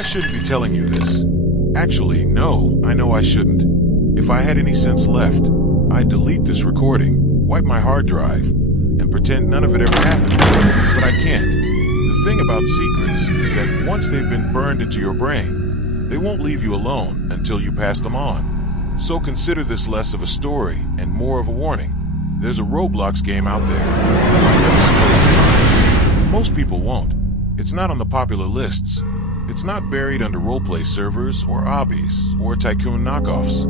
I shouldn't be telling you this. Actually, no, I know I shouldn't. If I had any sense left, I'd delete this recording, wipe my hard drive, and pretend none of it ever happened. But I can't. The thing about secrets is that once they've been burned into your brain, they won't leave you alone until you pass them on. So consider this less of a story and more of a warning. There's a Roblox game out there you might never supposed to find. Most people won't. It's not on the popular lists. It's not buried under roleplay servers or obbies or tycoon knockoffs.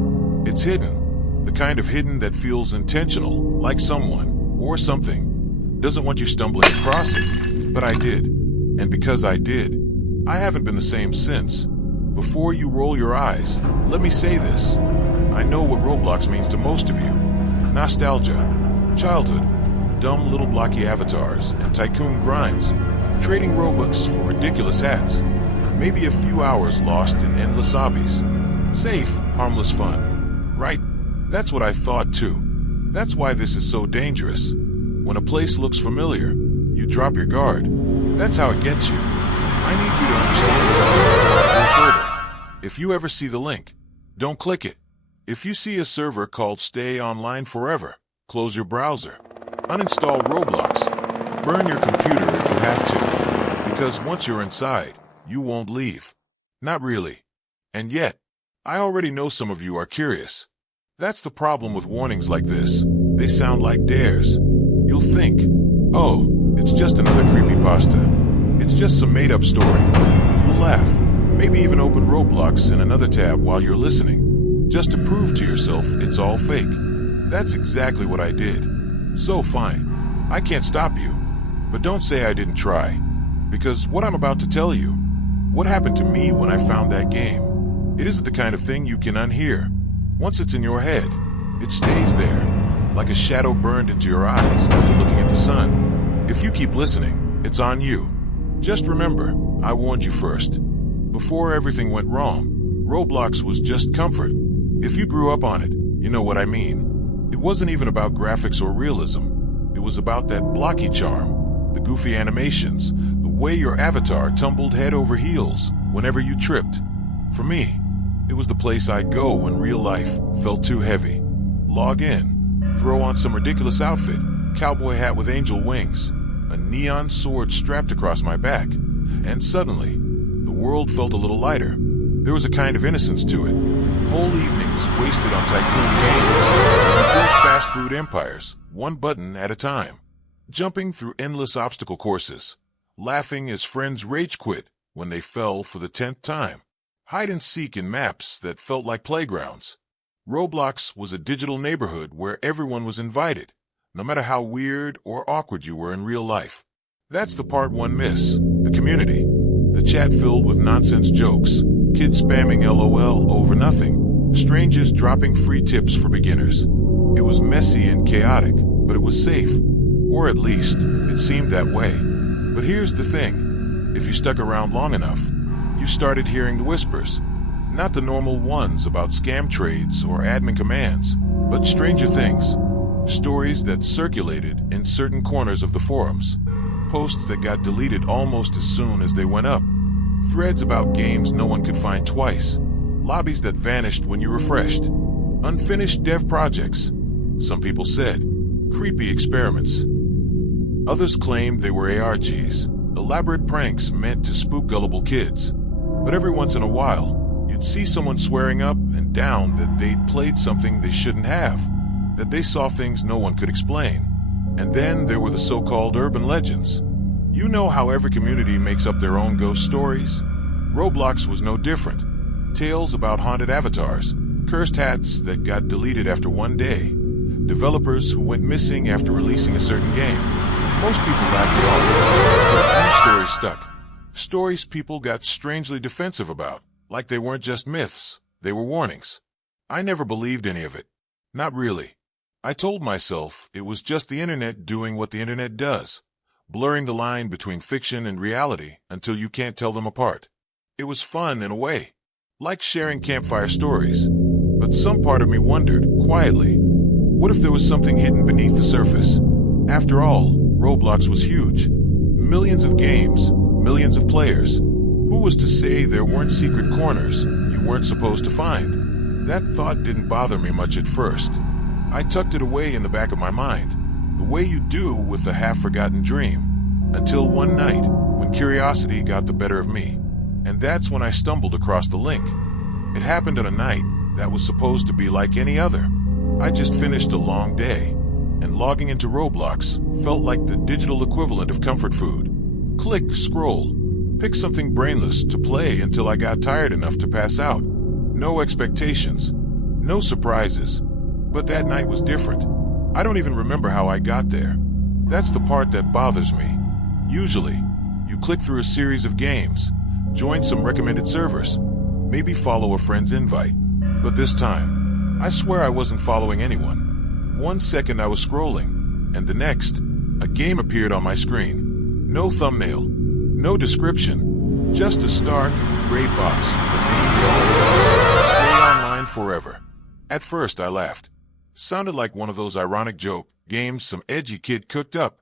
It's hidden. The kind of hidden that feels intentional, like someone or something doesn't want you stumbling across it. But I did. And because I did, I haven't been the same since. Before you roll your eyes, let me say this. I know what Roblox means to most of you. Nostalgia, childhood, dumb little blocky avatars, and tycoon grinds, trading Robux for ridiculous hats. Maybe a few hours lost in endless hobbies. Safe, harmless fun. Right? That's what I thought too. That's why this is so dangerous. When a place looks familiar, you drop your guard. That's how it gets you. I need you to understand something before I go further. If you ever see the link, don't click it. If you see a server called Stay Online Forever, close your browser. Uninstall Roblox. Burn your computer if you have to. Because once you're inside, you won't leave. Not really. And yet, I already know some of you are curious. That's the problem with warnings like this. They sound like dares. You'll think, oh, it's just another creepypasta. It's just some made-up story. You'll laugh. Maybe even open Roblox in another tab while you're listening, just to prove to yourself it's all fake. That's exactly what I did. So fine. I can't stop you. But don't say I didn't try. Because what I'm about to tell you, what happened to me when I found that game, it isn't the kind of thing you can unhear. Once it's in your head, it stays there, like a shadow burned into your eyes after looking at the sun. If you keep listening, it's on you. Just remember, I warned you first. Before everything went wrong, Roblox was just comfort. If you grew up on it, you know what I mean. It wasn't even about graphics or realism. It was about that blocky charm, the goofy animations, the way your avatar tumbled head over heels whenever you tripped. For me, it was the place I'd go when real life felt too heavy. Log in, throw on some ridiculous outfit, cowboy hat with angel wings, a neon sword strapped across my back, and suddenly, the world felt a little lighter. There was a kind of innocence to it. Whole evenings wasted on tycoon games. We built fast food empires, one button at a time. Jumping through endless obstacle courses. Laughing as friends rage quit when they fell for the 10th time. Hide and seek in maps that felt like playgrounds. Roblox was a digital neighborhood where everyone was invited, no matter how weird or awkward you were in real life. That's the part one miss, the community. The chat filled with nonsense jokes, kids spamming LOL over nothing, strangers dropping free tips for beginners. It was messy and chaotic, but it was safe. Or at least, it seemed that way. But here's the thing. If you stuck around long enough, you started hearing the whispers. Not the normal ones about scam trades or admin commands, but stranger things. Stories that circulated in certain corners of the forums. Posts that got deleted almost as soon as they went up. Threads about games no one could find twice. Lobbies that vanished when you refreshed. Unfinished dev projects. Some people said, creepy experiments. Others claimed they were ARGs, elaborate pranks meant to spook gullible kids. But every once in a while, you'd see someone swearing up and down that they'd played something they shouldn't have, that they saw things no one could explain. And then there were the so-called urban legends. You know how every community makes up their own ghost stories? Roblox was no different. Tales about haunted avatars, cursed hats that got deleted after one day, developers who went missing after releasing a certain game. Most people laughed it off, but a few stories stuck. Stories people got strangely defensive about, like they weren't just myths, they were warnings. I never believed any of it. Not really. I told myself it was just the internet doing what the internet does, blurring the line between fiction and reality until you can't tell them apart. It was fun in a way, like sharing campfire stories. But some part of me wondered, quietly, what if there was something hidden beneath the surface? After all, Roblox was huge. Millions of games, millions of players. Who was to say there weren't secret corners you weren't supposed to find? That thought didn't bother me much at first. I tucked it away in the back of my mind, the way you do with a half-forgotten dream, until one night when curiosity got the better of me. And that's when I stumbled across the link. It happened on a night that was supposed to be like any other. I just finished a long day, and logging into Roblox felt like the digital equivalent of comfort food. Click, scroll, pick something brainless to play until I got tired enough to pass out. No expectations, no surprises. But that night was different. I don't even remember how I got there. That's the part that bothers me. Usually, you click through a series of games, join some recommended servers, maybe follow a friend's invite. But this time, I swear I wasn't following anyone. 1 second I was scrolling, and the next, a game appeared on my screen. No thumbnail, no description, just a stark, gray box with a name: Stay online forever. At first I laughed. Sounded like one of those ironic joke games some edgy kid cooked up.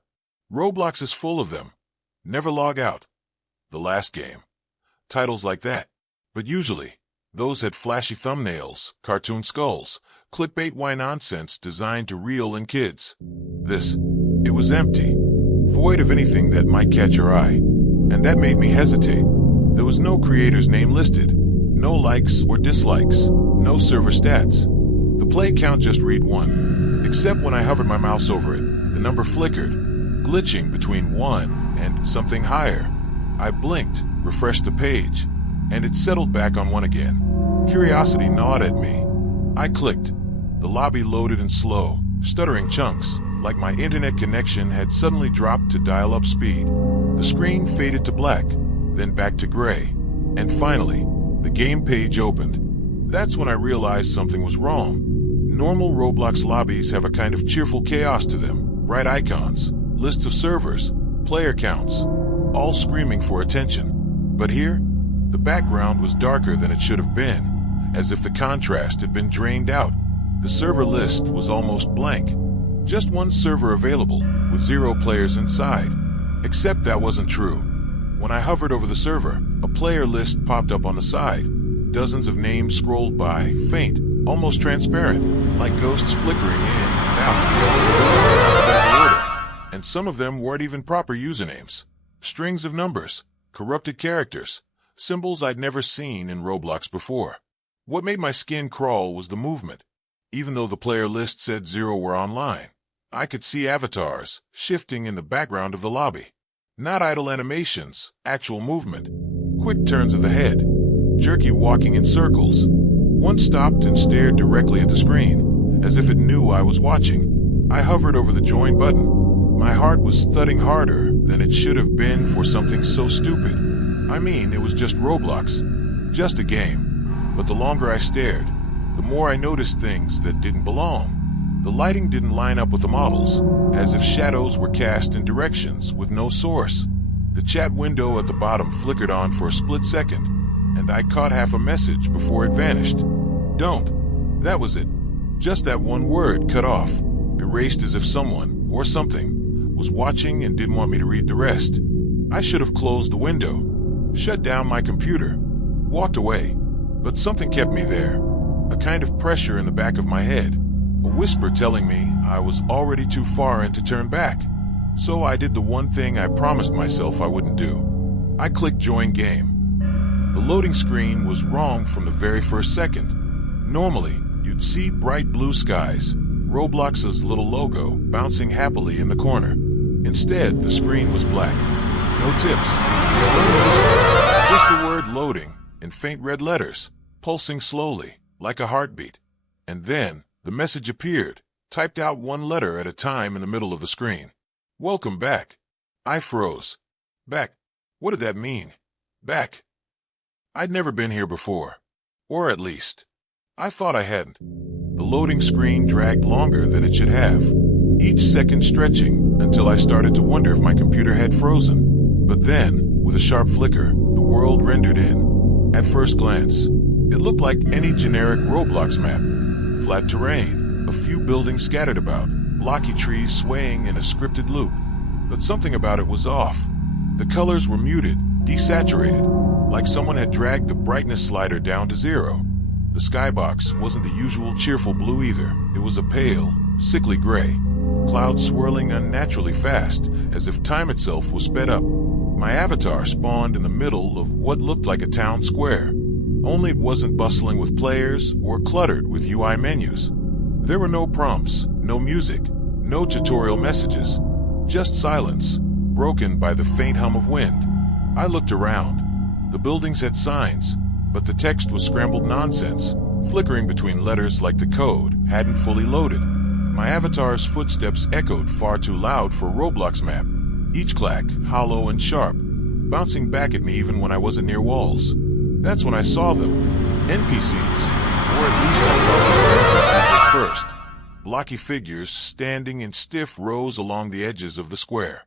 Roblox is full of them. Never log out. The last game. Titles like that. But usually, those had flashy thumbnails, cartoon skulls, clickbait nonsense designed to reel in kids. It was empty, void of anything that might catch your eye. And that made me hesitate. There was no creator's name listed, no likes or dislikes, no server stats. The play count just read 1, except when I hovered my mouse over it, the number flickered, glitching between 1 and something higher. I blinked, refreshed the page, and it settled back on 1 again. Curiosity gnawed at me. I clicked. The lobby loaded in slow, stuttering chunks, like my internet connection had suddenly dropped to dial-up speed. The screen faded to black, then back to gray, and finally, the game page opened. That's when I realized something was wrong. Normal Roblox lobbies have a kind of cheerful chaos to them, bright icons, lists of servers, player counts, all screaming for attention. But here, the background was darker than it should have been, as if the contrast had been drained out. The server list was almost blank. Just one server available, with 0 players inside. Except that wasn't true. When I hovered over the server, a player list popped up on the side. Dozens of names scrolled by, faint, almost transparent, like ghosts flickering in and out. And some of them weren't even proper usernames. Strings of numbers, corrupted characters, symbols I'd never seen in Roblox before. What made my skin crawl was the movement. Even though the player list said 0 were online, I could see avatars shifting in the background of the lobby. Not idle animations, actual movement. Quick turns of the head, jerky walking in circles. One stopped and stared directly at the screen, as if it knew I was watching. I hovered over the join button. My heart was thudding harder than it should have been for something so stupid. I mean, it was just Roblox, just a game. But the longer I stared, the more I noticed things that didn't belong. The lighting didn't line up with the models, as if shadows were cast in directions with no source. The chat window at the bottom flickered on for a split second, and I caught half a message before it vanished. Don't. That was it. Just that one word cut off, erased as if someone, or something, was watching and didn't want me to read the rest. I should have closed the window, shut down my computer, walked away. But something kept me there, a kind of pressure in the back of my head, a whisper telling me I was already too far in to turn back. So I did the one thing I promised myself I wouldn't do. I clicked Join Game. The loading screen was wrong from the very first second. Normally, you'd see bright blue skies, Roblox's little logo bouncing happily in the corner. Instead, the screen was black. No tips, no music, just the word loading in faint red letters, pulsing slowly, like a heartbeat. And then, the message appeared, typed out one letter at a time in the middle of the screen. Welcome back. I froze. Back. What did that mean? Back. I'd never been here before. Or at least, I thought I hadn't. The loading screen dragged longer than it should have, each second stretching until I started to wonder if my computer had frozen. But then, with a sharp flicker, the world rendered in. At first glance, it looked like any generic Roblox map. Flat terrain, a few buildings scattered about, blocky trees swaying in a scripted loop. But something about it was off. The colors were muted, desaturated. like someone had dragged the brightness slider down to 0. The skybox wasn't the usual cheerful blue either. It was a pale, sickly gray. Clouds swirling unnaturally fast, as if time itself was sped up. My avatar spawned in the middle of what looked like a town square. Only it wasn't bustling with players or cluttered with UI menus. There were no prompts, no music, no tutorial messages. Just silence, broken by the faint hum of wind. I looked around. The buildings had signs, but the text was scrambled nonsense, flickering between letters like the code hadn't fully loaded. My avatar's footsteps echoed far too loud for a Roblox map, each clack hollow and sharp, bouncing back at me even when I wasn't near walls. That's when I saw them. NPCs, or at least I thought they were NPCs at first. Blocky figures standing in stiff rows along the edges of the square.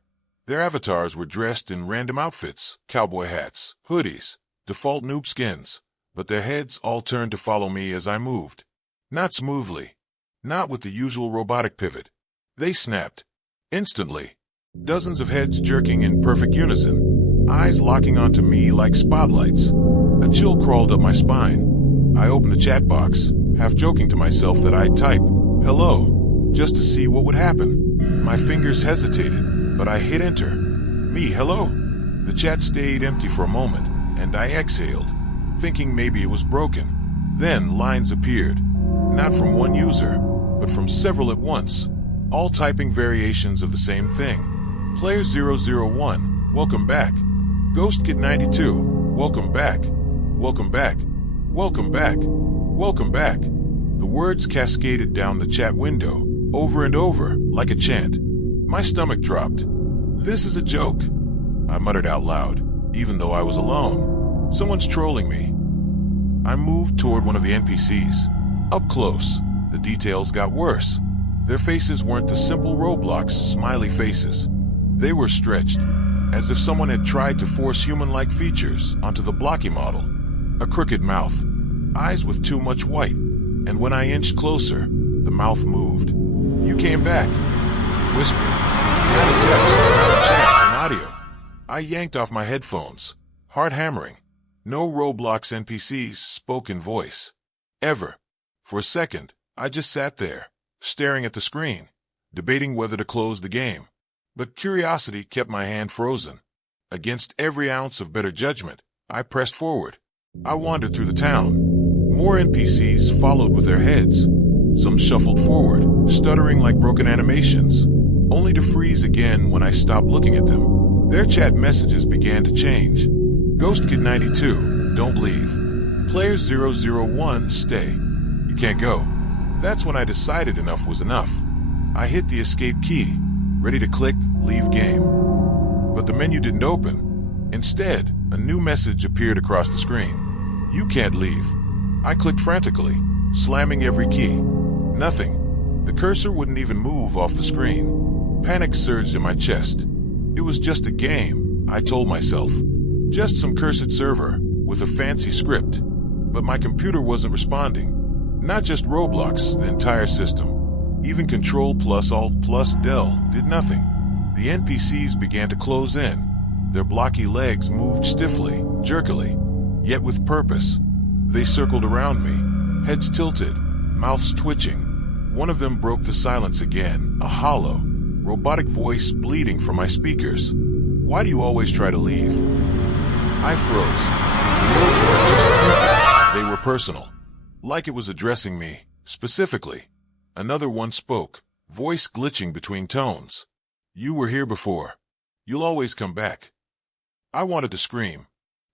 Their avatars were dressed in random outfits, cowboy hats, hoodies, default noob skins, but their heads all turned to follow me as I moved. Not smoothly. Not with the usual robotic pivot. They snapped. Instantly. Dozens of heads jerking in perfect unison, eyes locking onto me like spotlights. A chill crawled up my spine. I opened the chat box, half joking to myself that I'd type, "Hello," just to see what would happen. My fingers hesitated, but I hit enter. Me, hello? The chat stayed empty for a moment, and I exhaled, thinking maybe it was broken. Then lines appeared, not from one user, but from several at once, all typing variations of the same thing. Player 001, welcome back. Ghost Kid 92, welcome back. Welcome back. Welcome back. Welcome back. The words cascaded down the chat window, over and over, like a chant. My stomach dropped. This is a joke, I muttered out loud, even though I was alone. Someone's trolling me. I moved toward one of the NPCs. Up close, the details got worse. Their faces weren't the simple Roblox smiley faces. They were stretched, as if someone had tried to force human-like features onto the blocky model. A crooked mouth, eyes with too much white, and when I inched closer, the mouth moved. You came back. Whispered. Not a text, not a chat, an audio. I yanked off my headphones, heart hammering. No Roblox NPC's spoken voice. Ever. For a second, I just sat there, staring at the screen, debating whether to close the game. But curiosity kept my hand frozen. Against every ounce of better judgment, I pressed forward. I wandered through the town. More NPCs followed with their heads. Some shuffled forward, stuttering like broken animations, only to freeze again when I stopped looking at them. Their chat messages began to change. Ghost Kid 92, don't leave. Player 001, stay. You can't go. That's when I decided enough was enough. I hit the escape key, ready to click leave game. But the menu didn't open. Instead, a new message appeared across the screen. You can't leave. I clicked frantically, slamming every key. Nothing. The cursor wouldn't even move off the screen. Panic surged in my chest. It was just a game, I told myself. Just some cursed server with a fancy script. But my computer wasn't responding. Not just Roblox, the entire system. Even Control plus Alt plus Del did nothing. The NPCs began to close in. Their blocky legs moved stiffly, jerkily, yet with purpose. They circled around me, heads tilted, mouths twitching. One of them broke the silence again, a hollow, robotic voice bleeding from my speakers. Why do you always try to leave? I froze. The words weren't just creepy, they were personal. Like it was addressing me, specifically. Another one spoke, voice glitching between tones. You were here before. You'll always come back. I wanted to scream.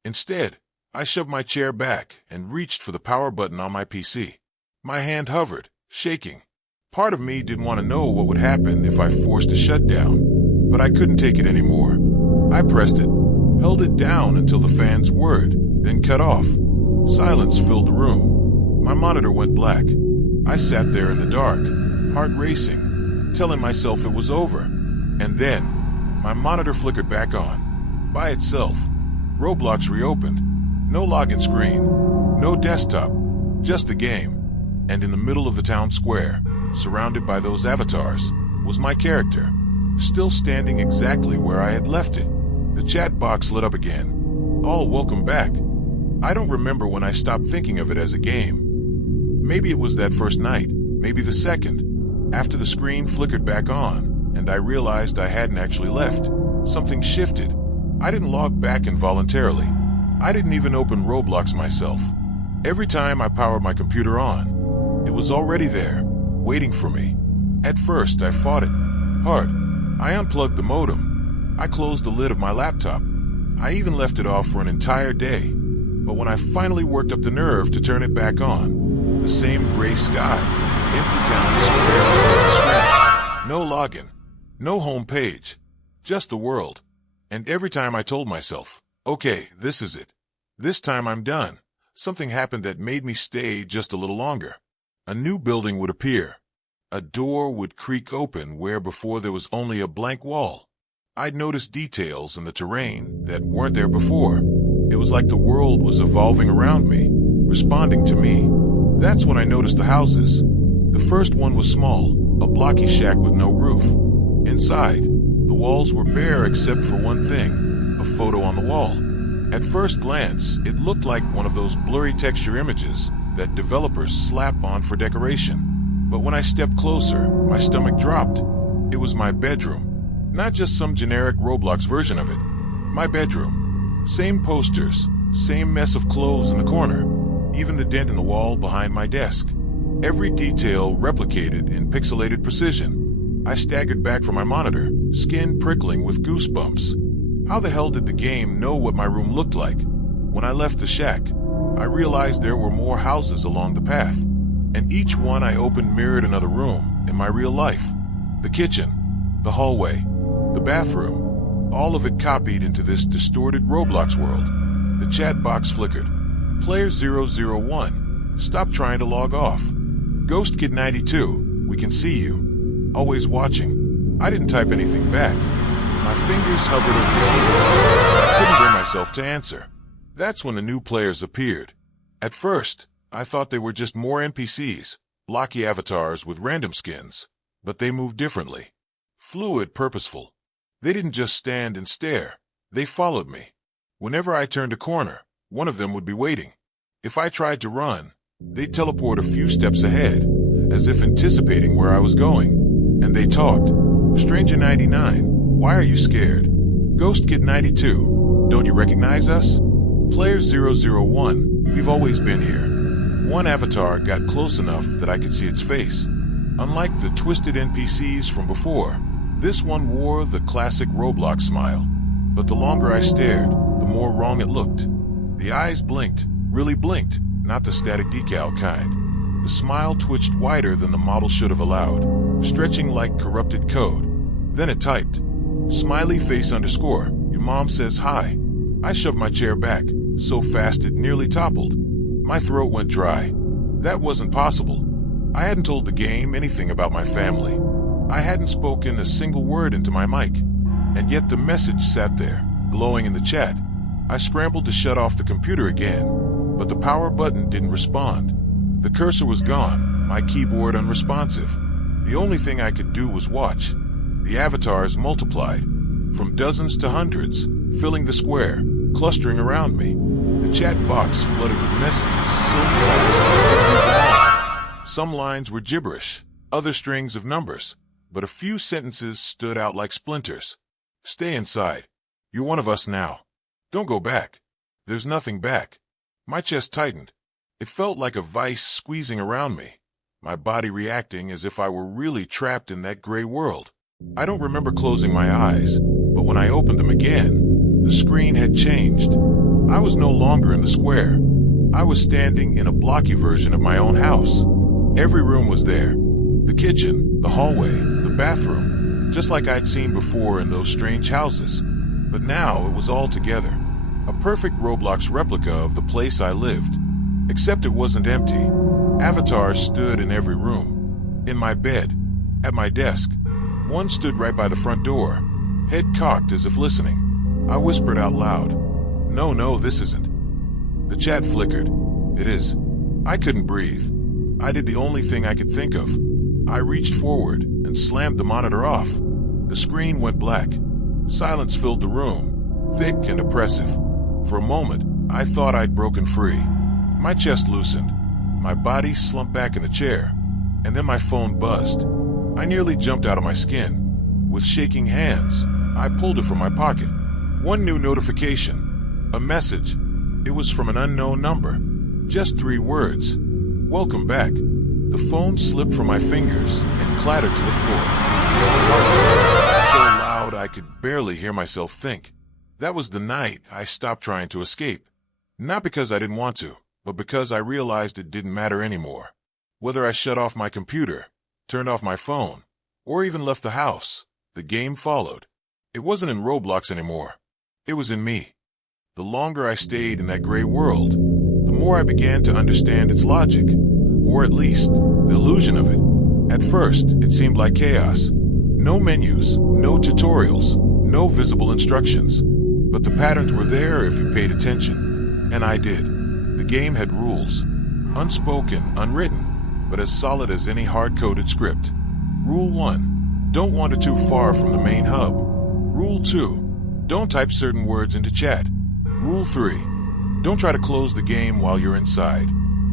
Instead, I shoved my chair back and reached for the power button on my PC. My hand hovered, shaking. Part of me didn't want to know what would happen if I forced a shutdown, but I couldn't take it anymore. I pressed it, held it down until the fan's whirred, then cut off. Silence filled the room. My monitor went black. I sat there in the dark, heart racing, telling myself it was over. And then, my monitor flickered back on. By itself. Roblox reopened. No login screen. No desktop. Just the game. And in the middle of the town square, surrounded by those avatars, was my character, still standing exactly where I had left it. The chat box lit up again. Oh, welcome back. I don't remember when I stopped thinking of it as a game. Maybe it was that first night, maybe the second. After the screen flickered back on, and I realized I hadn't actually left, something shifted. I didn't log back involuntarily. I didn't even open Roblox myself. Every time I powered my computer on, it was already there, waiting for me. At first, I fought it hard. I unplugged the modem. I closed the lid of my laptop. I even left it off for an entire day. But when I finally worked up the nerve to turn it back on, the same gray sky, empty town square on the screen. No login, no home page, just the world. And every time I told myself, okay, this is it. This time I'm done. Something happened that made me stay just a little longer. A new building would appear. A door would creak open where before there was only a blank wall. I'd notice details in the terrain that weren't there before. It was like the world was evolving around me, responding to me. That's when I noticed the houses. The first one was small, a blocky shack with no roof. Inside, the walls were bare except for one thing, a photo on the wall. At first glance, it looked like one of those blurry texture images that developers slap on for decoration. But when I stepped closer, my stomach dropped. It was my bedroom. Not just some generic Roblox version of it. My bedroom. Same posters, same mess of clothes in the corner, even the dent in the wall behind my desk. Every detail replicated in pixelated precision. I staggered back from my monitor, skin prickling with goosebumps. How the hell did the game know what my room looked like? When I left the shack, I realized there were more houses along the path, and each one I opened mirrored another room in my real life. The kitchen, the hallway, the bathroom, all of it copied into this distorted Roblox world. The chat box flickered. Player 001, stop trying to log off. Ghost Kid 92, we can see you. Always watching. I didn't type anything back. My fingers hovered over the keyboard. I couldn't bring myself to answer. That's when the new players appeared. At first, I thought they were just more NPCs, blocky avatars with random skins. But they moved differently. Fluid, purposeful. They didn't just stand and stare. They followed me. Whenever I turned a corner, one of them would be waiting. If I tried to run, they'd teleport a few steps ahead, as if anticipating where I was going. And they talked. Stranger 99, why are you scared? Ghost Kid 92, don't you recognize us? Player 001, we've always been here. One avatar got close enough that I could see its face. Unlike the twisted NPCs from before, this one wore the classic Roblox smile. But the longer I stared, the more wrong it looked. The eyes blinked, really blinked, not the static decal kind. The smile twitched wider than the model should have allowed, stretching like corrupted code. Then it typed, smiley face underscore, your mom says hi. I shoved my chair back, so fast it nearly toppled. My throat went dry. That wasn't possible. I hadn't told the game anything about my family. I hadn't spoken a single word into my mic. And yet the message sat there, glowing in the chat. I scrambled to shut off the computer again, but the power button didn't respond. The cursor was gone, my keyboard unresponsive. The only thing I could do was watch. The avatars multiplied, from dozens to hundreds, filling the square, clustering around me. The chat box flooded with messages so fast I couldn't read them all. Some lines were gibberish, other strings of numbers, but a few sentences stood out like splinters. Stay inside. You're one of us now. Don't go back. There's nothing back. My chest tightened. It felt like a vice squeezing around me, my body reacting as if I were really trapped in that gray world. I don't remember closing my eyes, but when I opened them again, the screen had changed. I was no longer in the square. I was standing in a blocky version of my own house. Every room was there. The kitchen, the hallway, the bathroom, just like I'd seen before in those strange houses. But now it was all together. A perfect Roblox replica of the place I lived. Except it wasn't empty. Avatars stood in every room. In my bed. At my desk. One stood right by the front door, head cocked as if listening. I whispered out loud, No, this isn't. The chat flickered. It is. I couldn't breathe. I did the only thing I could think of. I reached forward and slammed the monitor off. The screen went black. Silence filled the room, thick and oppressive. For a moment, I thought I'd broken free. My chest loosened. My body slumped back in the chair. And then my phone buzzed. I nearly jumped out of my skin. With shaking hands, I pulled it from my pocket. One new notification. A message. It was from an unknown number. Just 3 words. Welcome back. The phone slipped from my fingers and clattered to the floor. So loud I could barely hear myself think. That was the night I stopped trying to escape. Not because I didn't want to, but because I realized it didn't matter anymore. Whether I shut off my computer, turned off my phone, or even left the house, the game followed. It wasn't in Roblox anymore. It was in me. The longer I stayed in that gray world, the more I began to understand its logic, or at least the illusion of it. At first, it seemed like chaos. No menus, no tutorials, no visible instructions. But the patterns were there if you paid attention. And I did. The game had rules. Unspoken, unwritten, but as solid as any hard-coded script. Rule 1. Don't wander too far from the main hub. Rule 2. Don't type certain words into chat. Rule 3. Don't try to close the game while you're inside.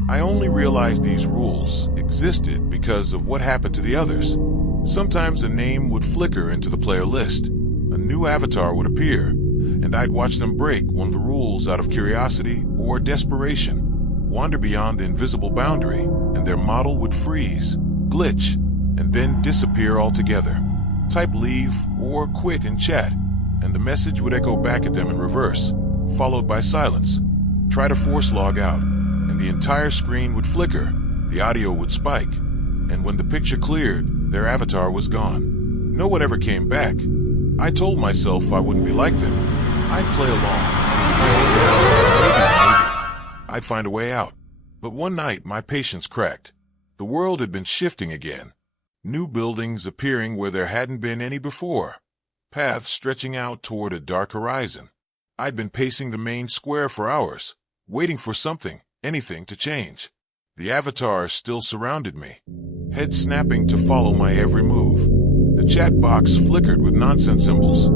I only realized these rules existed because of what happened to the others. Sometimes a name would flicker into the player list. A new avatar would appear, and I'd watch them break one of the rules out of curiosity or desperation, wander beyond the invisible boundary, and their model would freeze, glitch, and then disappear altogether. Type leave or quit in chat, and the message would echo back at them in reverse, followed by silence. Try to force log out, and the entire screen would flicker, the audio would spike, and when the picture cleared, their avatar was gone. No one ever came back. I told myself I wouldn't be like them. I'd play along. Maybe. I'd find a way out. But one night, my patience cracked. The world had been shifting again. New buildings appearing where there hadn't been any before. Paths stretching out toward a dark horizon. I'd been pacing the main square for hours, waiting for something, anything to change. The avatars still surrounded me, head snapping to follow my every move. The chat box flickered with nonsense symbols.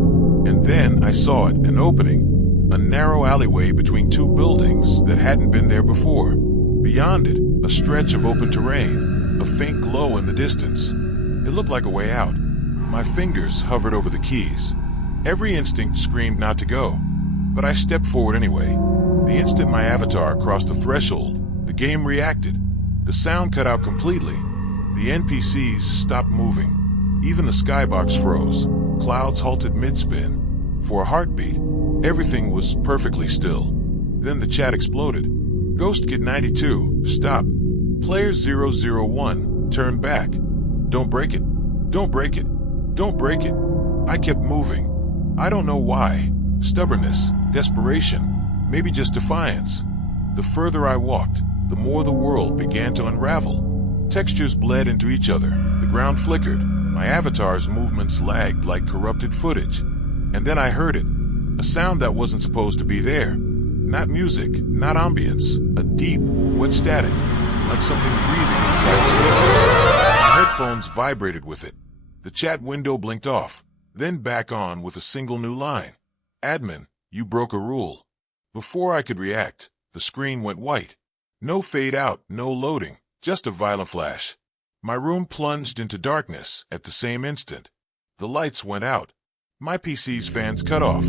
And then I saw it, an opening, a narrow alleyway between 2 buildings that hadn't been there before. Beyond it, a stretch of open terrain, a faint glow in the distance. It looked like a way out. My fingers hovered over the keys. Every instinct screamed not to go, but I stepped forward anyway. The instant my avatar crossed the threshold, the game reacted. The sound cut out completely. The NPCs stopped moving. Even the skybox froze. Clouds halted mid-spin. For a heartbeat, everything was perfectly still. Then the chat exploded. Ghost Kid 92, stop. Player 001, turn back. Don't break it. Don't break it. Don't break it. I kept moving. I don't know why. Stubbornness, desperation, maybe just defiance. The further I walked, the more the world began to unravel. Textures bled into each other. The ground flickered. My avatar's movements lagged like corrupted footage. And then I heard it. A sound that wasn't supposed to be there. Not music, not ambience. A deep, wet static, like something breathing inside the speakers. My headphones vibrated with it. The chat window blinked off, then back on with a single new line. Admin, you broke a rule. Before I could react, the screen went white. No fade out, no loading, just a violent flash. My room plunged into darkness at the same instant. The lights went out. My PC's fans cut off.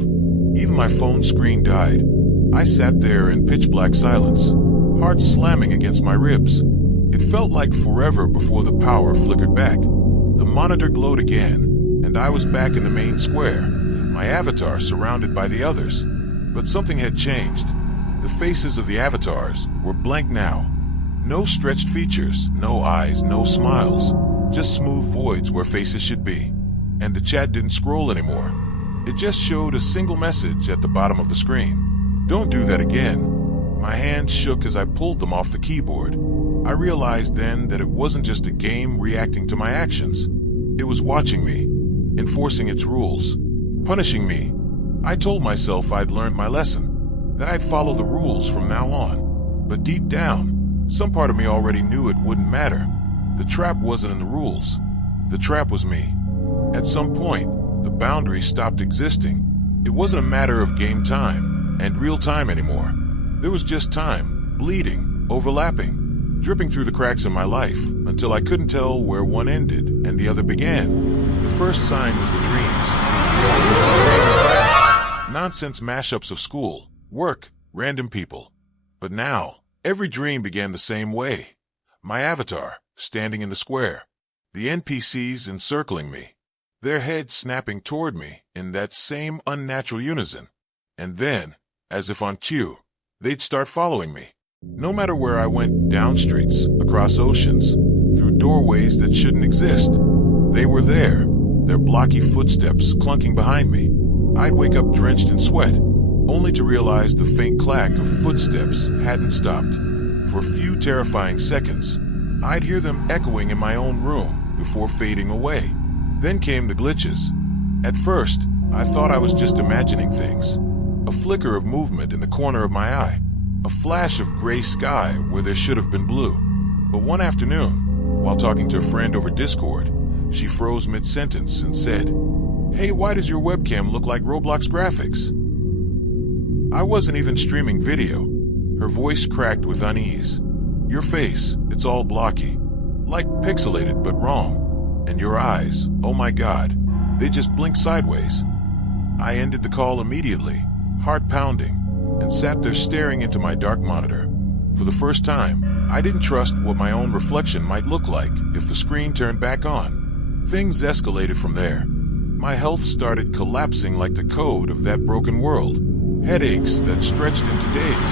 Even my phone screen died. I sat there in pitch-black silence, heart slamming against my ribs. It felt like forever before the power flickered back. The monitor glowed again, and I was back in the main square, my avatar surrounded by the others. But something had changed. The faces of the avatars were blank now. No stretched features, no eyes, no smiles, just smooth voids where faces should be. And the chat didn't scroll anymore. It just showed a single message at the bottom of the screen. Don't do that again. My hands shook as I pulled them off the keyboard. I realized then that it wasn't just a game reacting to my actions. It was watching me, enforcing its rules, punishing me. I told myself I'd learned my lesson, that I'd follow the rules from now on. But deep down, some part of me already knew it wouldn't matter. The trap wasn't in the rules. The trap was me. At some point, the boundary stopped existing. It wasn't a matter of game time and real time anymore. There was just time, bleeding, overlapping, dripping through the cracks in my life until I couldn't tell where one ended and the other began. The first sign was the dreams. I used to dream in fragments, nonsense mashups of school, work, random people. But now, every dream began the same way. My avatar, standing in the square. The NPCs encircling me, their heads snapping toward me in that same unnatural unison. And then, as if on cue, they'd start following me. No matter where I went, down streets, across oceans, through doorways that shouldn't exist, they were there, their blocky footsteps clunking behind me. I'd wake up drenched in sweat, only to realize the faint clack of footsteps hadn't stopped. For a few terrifying seconds, I'd hear them echoing in my own room before fading away. Then came the glitches. At first, I thought I was just imagining things. A flicker of movement in the corner of my eye. A flash of gray sky where there should have been blue. But one afternoon, while talking to a friend over Discord, she froze mid-sentence and said, "Hey, why does your webcam look like Roblox graphics?" I wasn't even streaming video. Her voice cracked with unease. "Your face, it's all blocky. Like pixelated but wrong. And your eyes, oh my God, they just blink sideways." I ended the call immediately, heart pounding, and sat there staring into my dark monitor. For the first time, I didn't trust what my own reflection might look like if the screen turned back on. Things escalated from there. My health started collapsing like the code of that broken world. Headaches that stretched into days.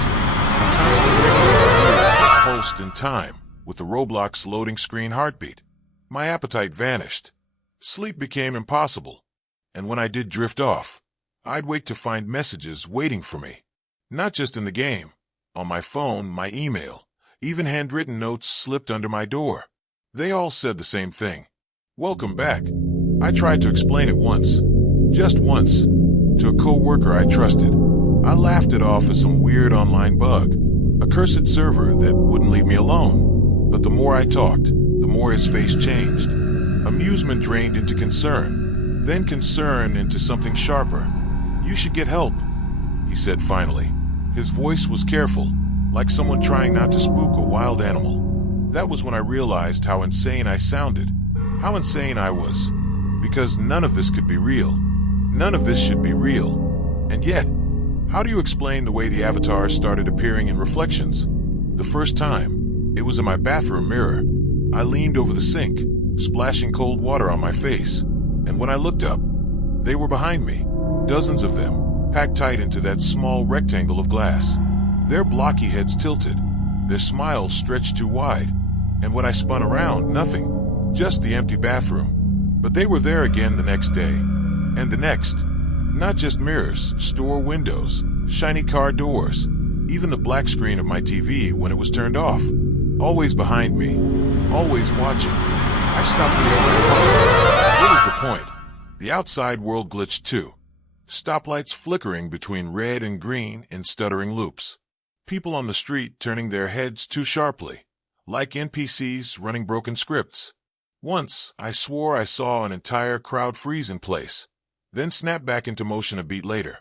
A constant ringing of my ears that pulsed in time with the Roblox loading screen heartbeat. My appetite vanished. Sleep became impossible. And when I did drift off, I'd wake to find messages waiting for me. Not just in the game. On my phone, my email, even handwritten notes slipped under my door. They all said the same thing. "Welcome back." I tried to explain it once. Just once. To a co-worker I trusted. I laughed it off as some weird online bug. A cursed server that wouldn't leave me alone. But the more I talked, the more his face changed. Amusement drained into concern, then concern into something sharper. "You should get help," he said finally. His voice was careful, like someone trying not to spook a wild animal. That was when I realized how insane I sounded, how insane I was. Because none of this could be real. None of this should be real. And yet, how do you explain the way the avatars started appearing in reflections? The first time, it was in my bathroom mirror. I leaned over the sink, splashing cold water on my face, and when I looked up, they were behind me, dozens of them, packed tight into that small rectangle of glass. Their blocky heads tilted, their smiles stretched too wide, and when I spun around, nothing, just the empty bathroom. But they were there again the next day, and the next. Not just mirrors, store windows, shiny car doors, even the black screen of my TV when it was turned off. Always behind me, always watching. I stopped reacting. What was the point? The outside world glitched too. Stoplights flickering between red and green in stuttering loops. People on the street turning their heads too sharply, like NPCs running broken scripts. Once, I swore I saw an entire crowd freeze in place, then snap back into motion a beat later.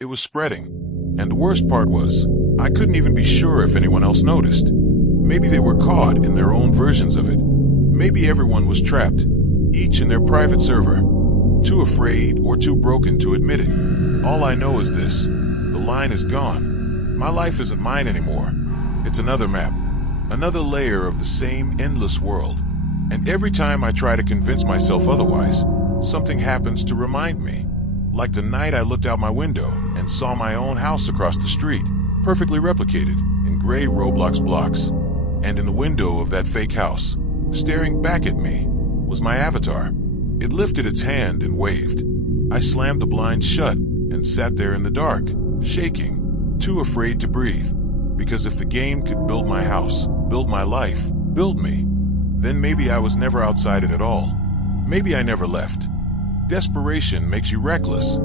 It was spreading, and the worst part was, I couldn't even be sure if anyone else noticed. Maybe they were caught in their own versions of it. Maybe everyone was trapped, each in their private server, too afraid or too broken to admit it. All I know is this: the line is gone. My life isn't mine anymore. It's another map, another layer of the same endless world. And every time I try to convince myself otherwise, something happens to remind me. Like the night I looked out my window and saw my own house across the street, perfectly replicated in gray Roblox blocks. And in the window of that fake house, staring back at me, was my avatar. It lifted its hand and waved. I slammed the blinds shut and sat there in the dark, shaking, too afraid to breathe. Because if the game could build my house, build my life, build me, then maybe I was never outside it at all. Maybe I never left. Desperation makes you reckless.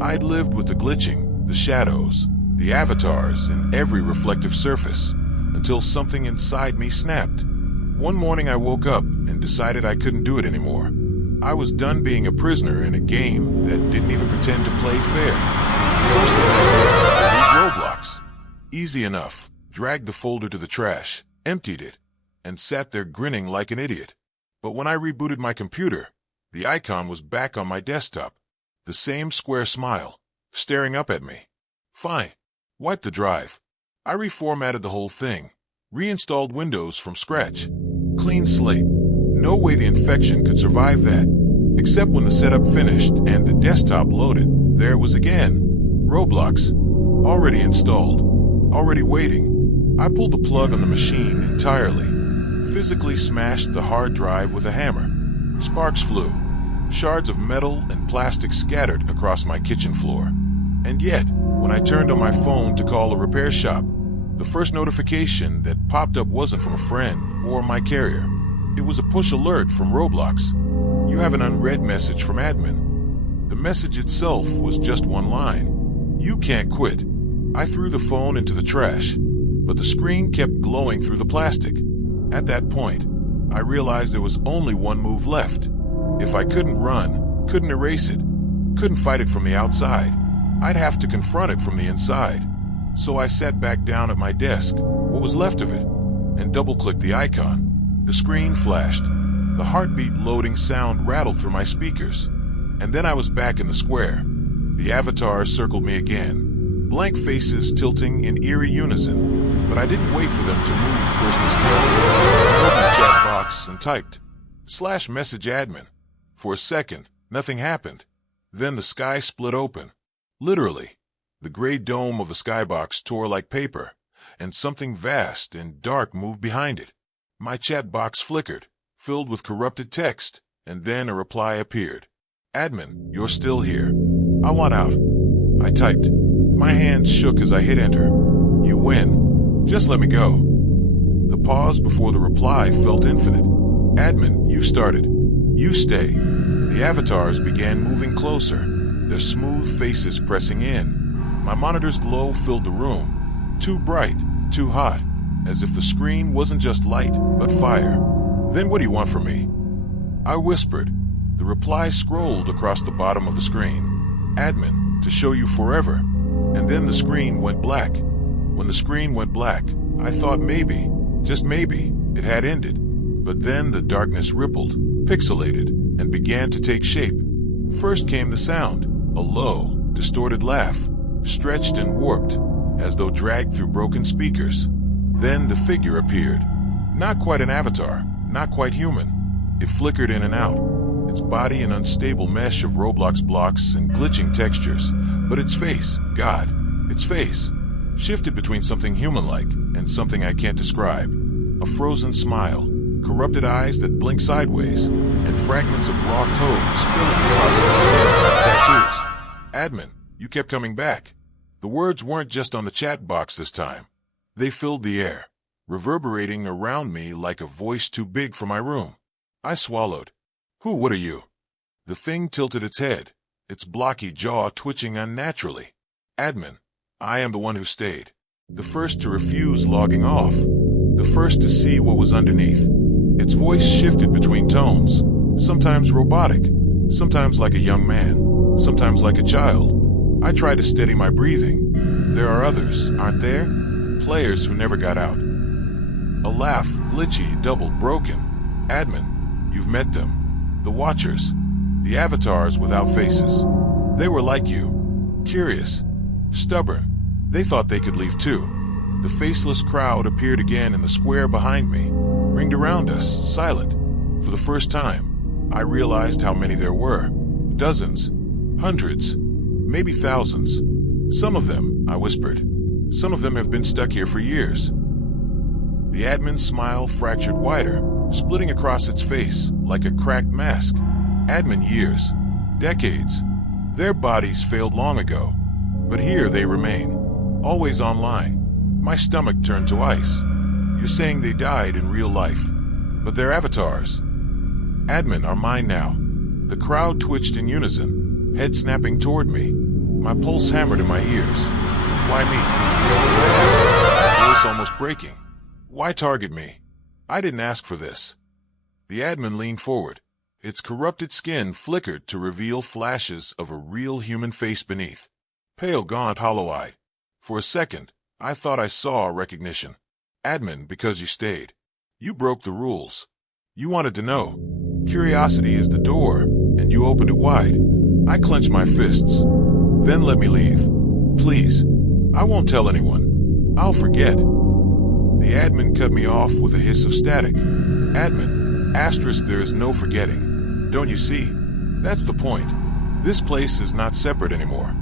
I'd lived with the glitching, the shadows, the avatars, and every reflective surface, until something inside me snapped. One morning I woke up and decided I couldn't do it anymore. I was done being a prisoner in a game that didn't even pretend to play fair. The first thing I did was delete Roblox. Easy enough. Dragged the folder to the trash, emptied it, and sat there grinning like an idiot. But when I rebooted my computer, the icon was back on my desktop. The same square smile, staring up at me. Fine. Wipe the drive. I reformatted the whole thing. Reinstalled Windows from scratch. Clean slate. No way the infection could survive that. Except when the setup finished and the desktop loaded, there it was again. Roblox. Already installed. Already waiting. I pulled the plug on the machine entirely. Physically smashed the hard drive with a hammer. Sparks flew. Shards of metal and plastic scattered across my kitchen floor. And yet, when I turned on my phone to call a repair shop, the first notification that popped up wasn't from a friend or my carrier. It was a push alert from Roblox. You have an unread message from admin. The message itself was just one line. You can't quit. I threw the phone into the trash, but the screen kept glowing through the plastic. At that point, I realized there was only one move left. If I couldn't run, couldn't erase it, couldn't fight it from the outside, I'd have to confront it from the inside. So I sat back down at my desk, what was left of it, and double-clicked the icon. The screen flashed. The heartbeat loading sound rattled through my speakers. And then I was back in the square. The avatars circled me again, blank faces tilting in eerie unison. But I didn't wait for them to move first this time. I opened the chat box and typed, /message admin. For a second, nothing happened. Then the sky split open. Literally. The gray dome of the skybox tore like paper, and something vast and dark moved behind it. My chat box flickered, filled with corrupted text, and then a reply appeared. Admin, you're still here. I want out. I typed. My hands shook as I hit enter. You win. Just let me go. The pause before the reply felt infinite. Admin, you started. You stay. The avatars began moving closer, their smooth faces pressing in. My monitor's glow filled the room. Too bright, too hot, as if the screen wasn't just light, but fire. Then what do you want from me? I whispered. The reply scrolled across the bottom of the screen. Admin, to show you forever. And then the screen went black. When the screen went black, I thought maybe, just maybe, it had ended. But then the darkness rippled, pixelated, and began to take shape. First came the sound, a low, distorted laugh, stretched and warped, as though dragged through broken speakers. Then the figure appeared. Not quite an avatar, not quite human. It flickered in and out, its body an unstable mesh of Roblox blocks and glitching textures. But its face, God, its face, shifted between something human-like and something I can't describe. A frozen smile, corrupted eyes that blink sideways, and fragments of raw code spilling across its skin like tattoos. Admin, you kept coming back. The words weren't just on the chat box this time. They filled the air, reverberating around me like a voice too big for my room. I swallowed. What are you? The thing tilted its head, its blocky jaw twitching unnaturally. Admin, I am the one who stayed. The first to refuse logging off. The first to see what was underneath. Its voice shifted between tones, sometimes robotic, sometimes like a young man, sometimes like a child. I tried to steady my breathing. There are others, aren't there? Players who never got out. A laugh, glitchy, double, broken. Admin, you've met them. The Watchers. The avatars without faces. They were like you. Curious. Stubborn. They thought they could leave too. The faceless crowd appeared again in the square behind me, ringed around us, silent. For the first time, I realized how many there were. Dozens. Hundreds. Maybe thousands. Some of them, I whispered. Some of them have been stuck here for years. The admin's smile fractured wider, splitting across its face like a cracked mask. Admin years. Decades. Their bodies failed long ago. But here they remain. Always online. My stomach turned to ice. You're saying they died in real life. But they're avatars. Admin are mine now. The crowd twitched in unison, head snapping toward me. My pulse hammered in my ears. Why me? I asked, voice almost breaking. Why target me? I didn't ask for this. The admin leaned forward. Its corrupted skin flickered to reveal flashes of a real human face beneath. Pale, gaunt, hollow-eyed. For a second, I thought I saw recognition. Admin, because you stayed. You broke the rules. You wanted to know. Curiosity is the door, and you opened it wide. I clenched my fists. Then let me leave. Please. I won't tell anyone. I'll forget. The admin cut me off with a hiss of static. Admin, asterisk, there is no forgetting. Don't you see? That's the point. This place is not separate anymore.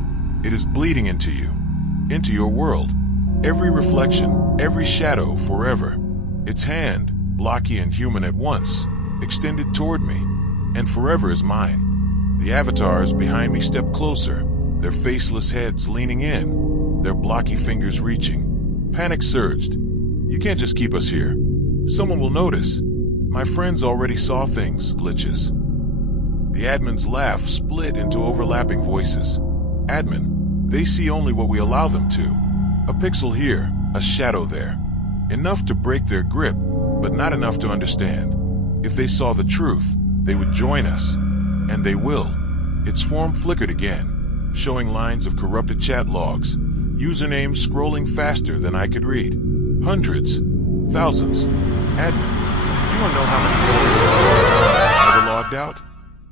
It is bleeding into you. Into your world. Every reflection, every shadow forever. Its hand, blocky and human at once, extended toward me, and forever is mine. The avatars behind me step closer, their faceless heads leaning in, their blocky fingers reaching. Panic surged. You can't just keep us here. Someone will notice. My friends already saw things, glitches. The admin's laugh split into overlapping voices. Admin, they see only what we allow them to. A pixel here, a shadow there. Enough to break their grip, but not enough to understand. If they saw the truth, they would join us. And they will. Its form flickered again, showing lines of corrupted chat logs, usernames scrolling faster than I could read. Hundreds, thousands. Admin, you don't know how many players never logged out?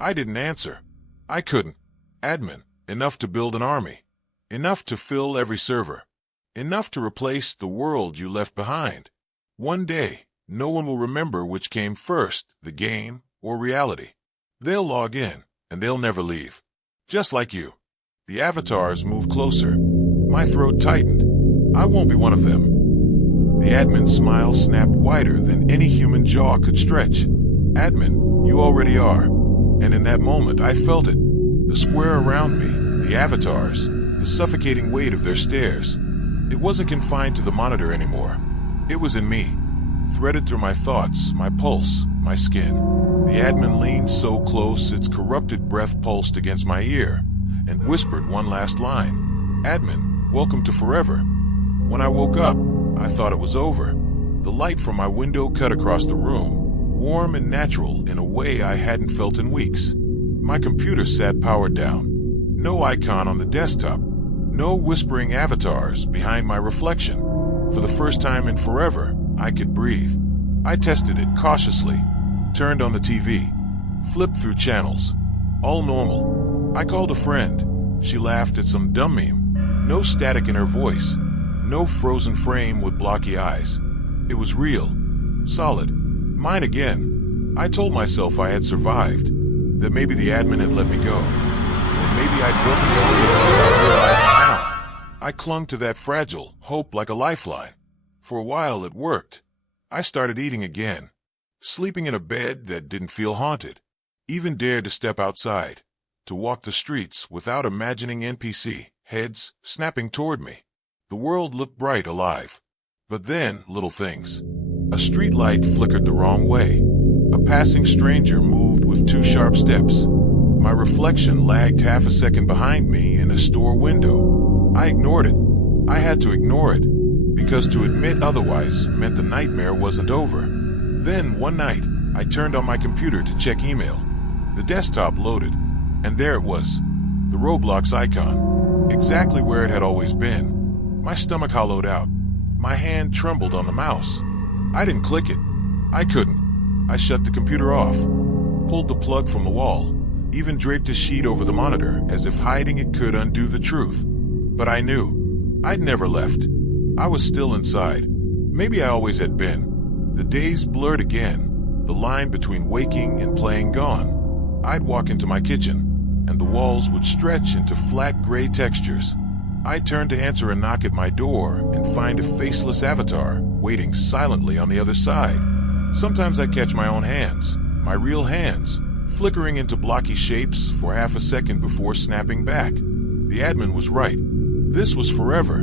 I didn't answer. I couldn't. Admin, enough to build an army. Enough to fill every server. Enough to replace the world you left behind. One day, no one will remember which came first, the game or reality. They'll log in, and they'll never leave. Just like you. The avatars move closer. My throat tightened. I won't be one of them. The admin's smile snapped wider than any human jaw could stretch. Admin, you already are. And in that moment, I felt it. The square around me, the avatars, the suffocating weight of their stares. It wasn't confined to the monitor anymore. It was in me, threaded through my thoughts, my pulse, my skin. The admin leaned so close its corrupted breath pulsed against my ear and whispered one last line. Admin, welcome to forever. When I woke up, I thought it was over. The light from my window cut across the room, warm and natural in a way I hadn't felt in weeks. My computer sat powered down. No icon on the desktop. No whispering avatars behind my reflection. For the first time in forever, I could breathe. I tested it cautiously, turned on the TV, flipped through channels. All normal. I called a friend. She laughed at some dumb meme. No static in her voice. No frozen frame with blocky eyes. It was real. Solid. Mine again. I told myself I had survived. That maybe the admin had let me go. Or maybe I'd broken free without realizing how. I clung to that fragile hope like a lifeline. For a while it worked. I started eating again. Sleeping in a bed that didn't feel haunted. Even dared to step outside. To walk the streets without imagining NPC heads snapping toward me. The world looked bright, alive. But then, little things. A street light flickered the wrong way. A passing stranger moved with 2 sharp steps. My reflection lagged half a second behind me in a store window. I ignored it. I had to ignore it, because to admit otherwise meant the nightmare wasn't over. Then, one night, I turned on my computer to check email. The desktop loaded, and there it was, the Roblox icon, exactly where it had always been. My stomach hollowed out. My hand trembled on the mouse. I didn't click it. I couldn't. I shut the computer off, pulled the plug from the wall, even draped a sheet over the monitor as if hiding it could undo the truth. But I knew. I'd never left. I was still inside. Maybe I always had been. The days blurred again, the line between waking and playing gone. I'd walk into my kitchen, and the walls would stretch into flat gray textures. I'd turn to answer a knock at my door and find a faceless avatar waiting silently on the other side. Sometimes I'd catch my own hands, my real hands, flickering into blocky shapes for half a second before snapping back. The admin was right. This was forever.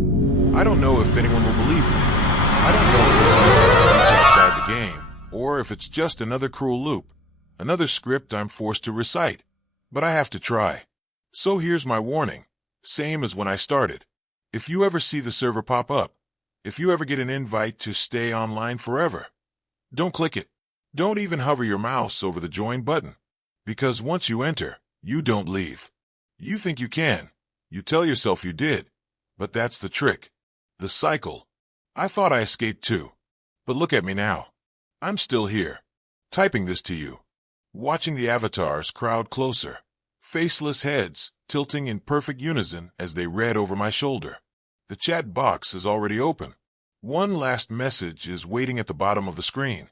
I don't know if anyone will believe me. I don't know if it's missing a reach outside the game, or if it's just another cruel loop, another script I'm forced to recite. But I have to try. So here's my warning. Same as when I started. If you ever see the server pop up, if you ever get an invite to stay online forever, don't click it. Don't even hover your mouse over the join button. Because once you enter, you don't leave. You think you can. You tell yourself you did. But that's the trick. The cycle. I thought I escaped too. But look at me now. I'm still here, typing this to you, watching the avatars crowd closer, faceless heads tilting in perfect unison as they read over my shoulder. The chat box is already open. One last message is waiting at the bottom of the screen.